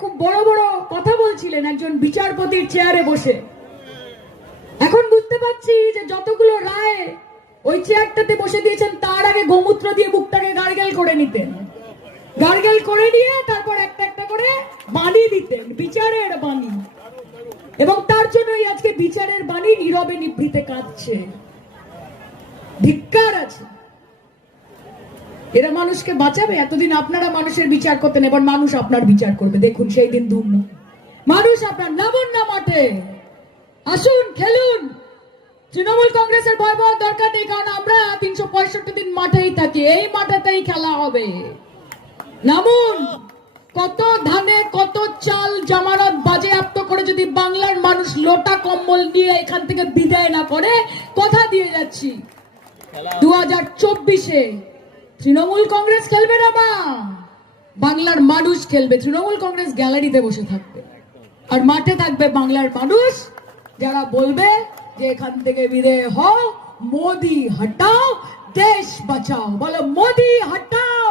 খুব বড় বড় কথা বলছিলেন একজন বিচারপতির চেয়ারে বসে। এখন বুঝতে পারছি যে যতগুলো রায় ওই চেয়ারটাতে বসে দিয়েছেন, তার আগে গোমূত্র দিয়ে বুকটাকে গার্গেল করে নিতেন। গার্গেল করে নিয়ে তারপর একটা একটা করে বাণী দিতেন, বিচারের বাণী। এবং তার জন্যই আজকে বিচারের বাণী নীরবে নিভৃতে কাঁদছে। ধিক্কার আছে। এরা মানুষকে বাঁচাবে? এতদিন আপনারা মানুষের বিচার করতেন এবার মানুষ আপনার বিচার করবে। দেখুন সেই দিন নয়। মানুষ আপনার নামুন না মাঠে। আসুন খেলুন। তৃণমূল কংগ্রেসের ভয় পাওয়ার দরকার নেই কারণ আমরা তিনশো পঁয়ষট্টি দিন মাঠেই থাকি। এই মাঠেতেই খেলা হবে। নামুন। কত ধানে কত চাল জামানত বাজেয়াপ্ত করে যদি বাংলার মানুষ লোটা কম্বল নিয়ে এখান থেকে বিদায় না করে কথা দিয়ে যাচ্ছি। দু হাজার চব্বিশে তৃণমূল কংগ্রেস খেলবে না মা বাংলার মানুষ খেলবে। তৃণমূল কংগ্রেস গ্যালারিতে বসে থাকবে। আর মাঠে থাকবে বাংলার মানুষ। যারা বলবে যে এখান থেকে বিদায় হও মোদি হটাও দেশ বাঁচাও। বলো মোদি হটাও!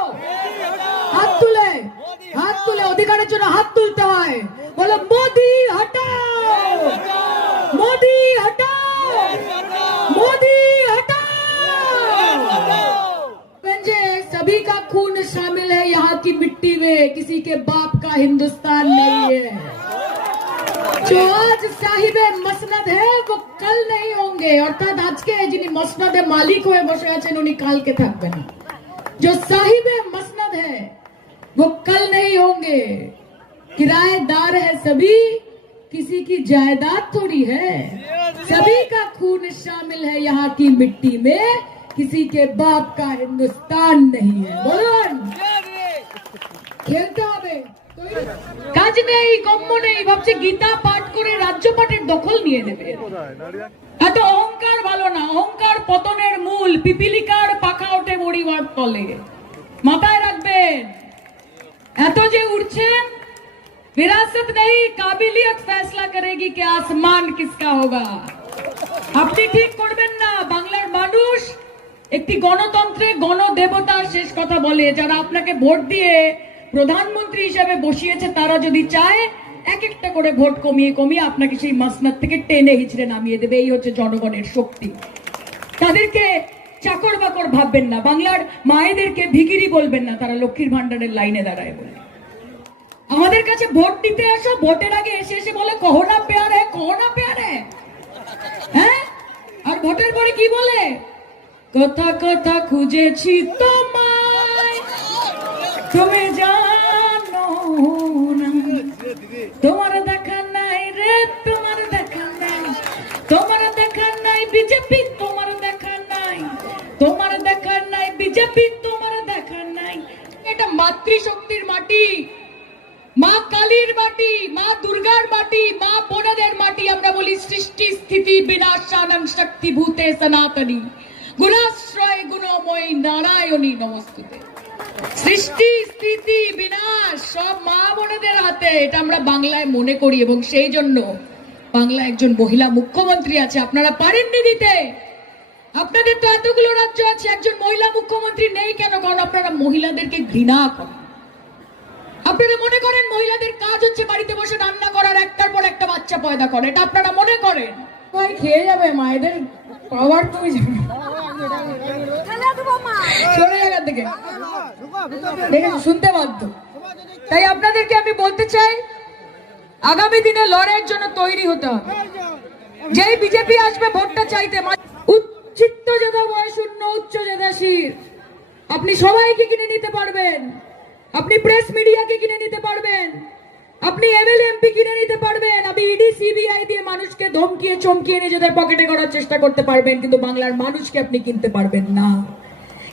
হাত তুলে হাত তুলে অধিকারের জন্য হাত তুলতে হয়। यहाँ की मिट्टी में किसी के बाप का हिंदुस्तान नहीं है जो आज साहिब मसनद है वो कल नहीं होंगे অর্থাৎ আজকে যিনি মসনদে মালিক হয়ে বসে আছেন উনি কালকে থাকবেন না जो साहिब मसनद है वो कल नहीं होंगे किराएदार है सभी किसी की जायदाद थोड़ी है सभी का खून शामिल है यहाँ की मिट्टी में किसी के बाप का हिंदुस्तान नहीं है बोलन খেলতে হবে কাজ নেই গম্য নেই ভাবছে গীতা পাঠ করে রাজ্য পাঠের দখল নিয়ে নেবে এত অহংকার ভালো না অহংকার পতনের মূল পিপিলিকার পাখা ওঠে মরিবার তলে মাথায় রাখবেন এত যে উঠছেন विरासत नहीं काबिलियत फैसला करेगी कि आसमान किसका होगा আপনি ঠিক করবেন না বাংলার মানুষ একটি গণতন্ত্রে গণদেবতা শেষ কথা বলে যারা আপনাকে ভোট দিয়ে প্রধানমন্ত্রী হিসেবে বসিয়েছে, তারা যদি চায় এক একটা করে ভোট কমিয়ে কমিয়ে আপনাকে সেই মাসনাদ থেকে টেনে হিচড়ে নামিয়ে দেবে। এই হচ্ছে জনগণের শক্তি। তাদেরকে চাকর বাকর ভাববেন না। বাংলার মায়েদেরকে ভিকিরি বলবেন না, তারা লক্ষ্মীর ভান্ডারের লাইনে দাঁড়ায় বলে। আমাদের কাছে ভোট দিতে আসো ভোটের আগে এসে এসে বলে, কহনা পেয়ার হ্যাঁ কহো না পেয়ার। হ্যাঁ? আর ভোটের পরে কি বলে? কথা কথা খুঁজেছি তোমায় তুমি জানো তোমার দেখা নাই রে, তোমার দেখা নাই। তোমার দেখা নাই বিজেপি, তোমার দেখা নাই। তোমার দেখা নাই বিজেপি, তোমার দেখা নাই। এটা মাতৃশক্তির মাটি। মা কালীর মাটি, মা দুর্গার মাটি, মা বোনেদের মাটি আমরা বলি সৃষ্টি, স্থিতি বিনাশানং শক্তি, ভূতে, সনাতনী। গুণাশ্রয়, গুণময়, নারায়ণী, নমস্তুতে। সৃষ্টি স্থিতি বিনাশ, সব মা বোনেদের হাতে, এটা আমরা বাংলায় মনে করি এবং সেই জন্য বাংলা একজন মহিলা মুখ্যমন্ত্রী আছে। আপনারা পারেননি দিতে? আপনাদের তো এতগুলো রাজ্য আছে, একজন মহিলা মুখ্যমন্ত্রী নেই কেন? কারণ আপনারা মহিলাদেরকে ঘৃণা করেন। আপনারা মনে করেন মহিলাদের কাজ হচ্ছে বাড়িতে বসে রান্না করার, একটার পর একটা বাচ্চা পয়দা করে, এটা আপনারা মনে করেন? ভাই, খেয়ে যাবে পাওয়ার তুমি শুনতে বাধ্য। তাই আপনাদেরকে আমি বলতে চাই, আগামী দিনে লড়াইয়ের জন্য তৈরি হতে হবে। যেই বিজেপি আসবে, ভোটটা চাইতে উচ্চিত্ত যেটা বয়শূন্য উচ্চ জেদাশীর আপনি সবাইকে কিনে নিতে পারবেন। আপনি প্রেস মিডিয়াকে কিনে নিতে পারবেন। আপনি এমএলএ এমপি কিনে নিতে পারবেন। আপনি ইডি সিবিআই দিয়ে মানুষকে ধমকিয়ে চমকিয়ে নিজেদের পকেটে করার চেষ্টা করতে পারবেন কিন্তু বাংলার মানুষকে আপনি কিনতে পারবেন না।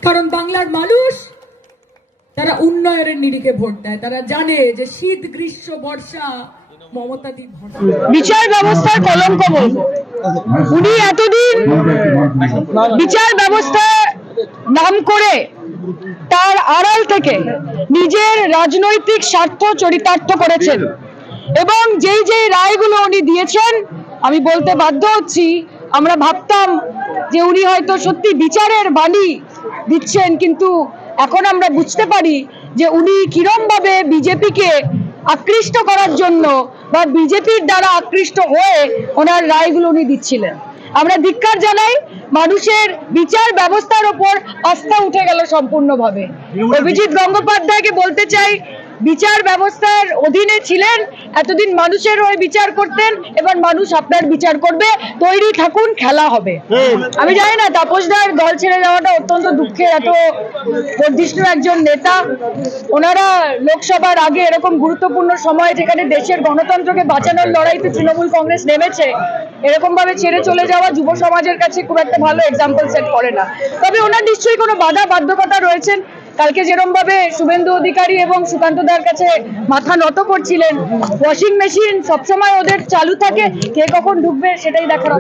কারণ বাংলার মানুষ তারা উন্নয়নের নিরিখে ভোট দেয়। তারা জানে যে শীত গ্রীষ্ম বর্ষা মমতাদি ভরসা বিচার ব্যবস্থার কলঙ্ক বলব উনি এতদিন বিচার ব্যবস্থা নাম করে তার আড়াল থেকে নিজের রাজনৈতিক স্বার্থ চরিতার্থ করেছেন। এবং যেই যেই রায়গুলো উনি দিয়েছেন, আমি বলতে বাধ্য হচ্ছি, আমরা ভাবতাম যে উনি হয়তো সত্যি বিচারের বাণী দিচ্ছেন, কিন্তু এখন আমরা বুঝতে পারি যে উনি কিরম ভাবে বিজেপিকে আকৃষ্ট করার জন্য বা বিজেপির দ্বারা আকৃষ্ট হয়ে ওনার রায়গুলো উনি দিচ্ছিলেন। আমরা ধিক্কার জানাই মানুষের বিচার ব্যবস্থার ওপর আস্থা উঠে গেল সম্পূর্ণভাবে। অভিজিৎ গঙ্গোপাধ্যায়কে বলতে চাই বিচার ব্যবস্থার অধীনে ছিলেন এতদিন মানুষের হয়ে বিচার করতেন এবার মানুষ আপনার বিচার করবে তৈরি থাকুন খেলা হবে। আমি জানি না তাপসদার দল ছেড়ে যাওয়াটা অত্যন্ত দুঃখের এত বর্ধিষ্ণু একজন নেতা। ওনারা লোকসভার আগে এরকম গুরুত্বপূর্ণ সময় যেখানে দেশের গণতন্ত্রকে বাঁচানোর লড়াইতে তৃণমূল কংগ্রেস নেমেছে এরকম ভাবে ছেড়ে চলে যাওয়া যুব সমাজের কাছে খুব একটা ভালো এক্সাম্পল সেট করে না। তবে ওনার নিশ্চয়ই কোনো বাধা বাধ্যকতা রয়েছেন কালকে যেরকম ভাবে শুভেন্দু অধিকারী এবং সুকান্ত দার কাছে মাথা নত করছিলেন ওয়াশিং মেশিন সবসময় ওদের চালু থাকে, কে কখন ঢুকবে সেটাই দেখার।